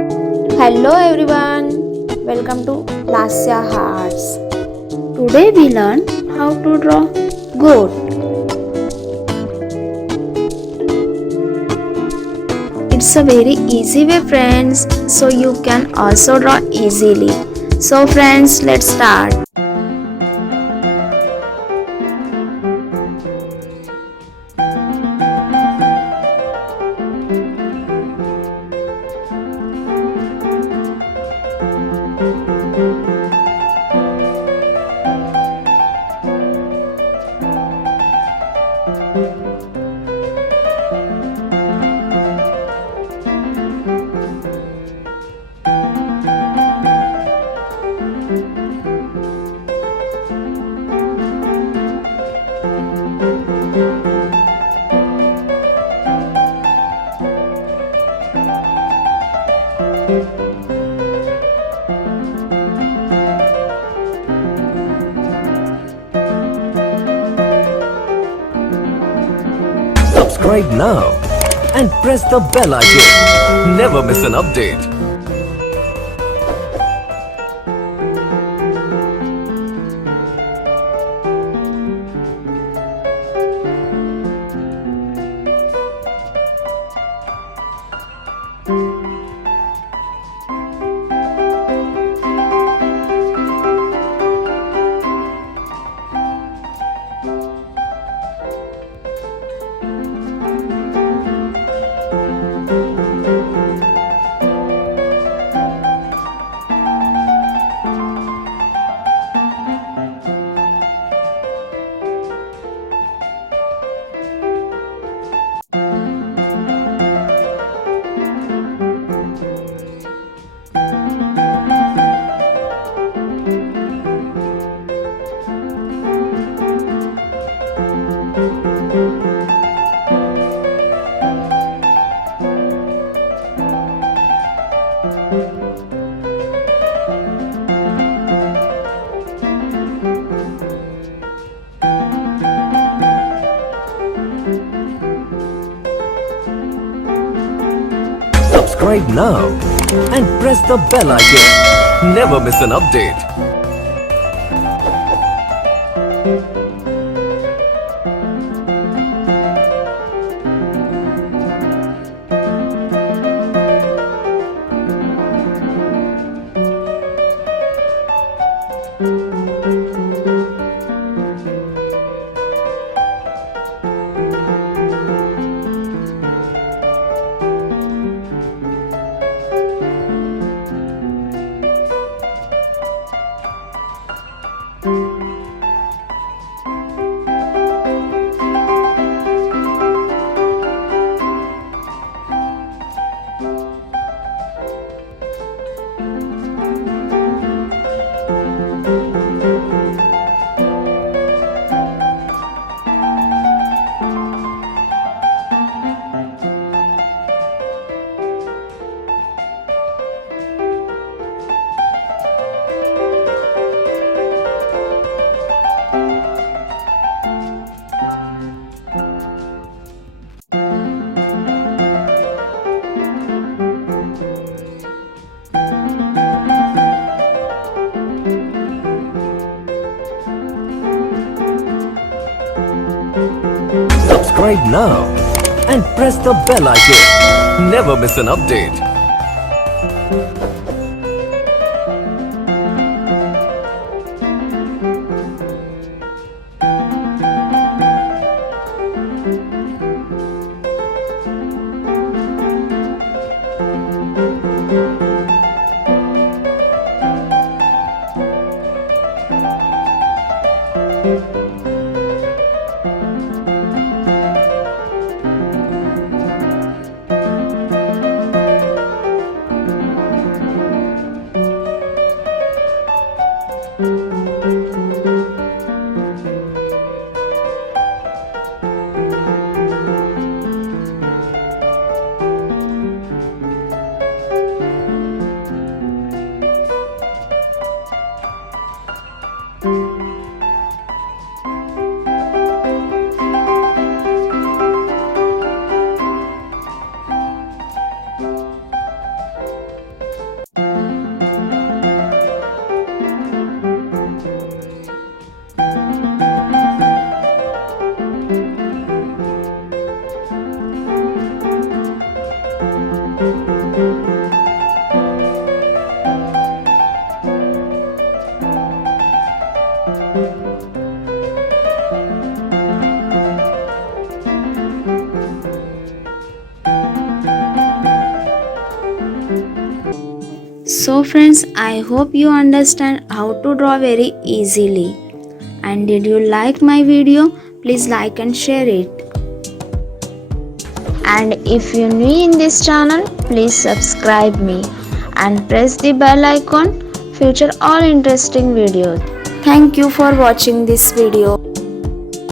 Hello everyone, welcome to Lasya Hearts. Today we learn how to draw goat. It's a very easy way friends, so you can also draw easily. So friends, let's start. Subscribe now and press the bell icon. Never miss an update. Subscribe now and press the bell icon. Never miss an update. Subscribe now and press the bell icon. Never miss an update. So friends, I hope you understand how to draw very easily. And did you like my video? Please like and share it. And if you're new in this channel, please subscribe me and press the bell icon future all interesting videos. Thank you for watching this video.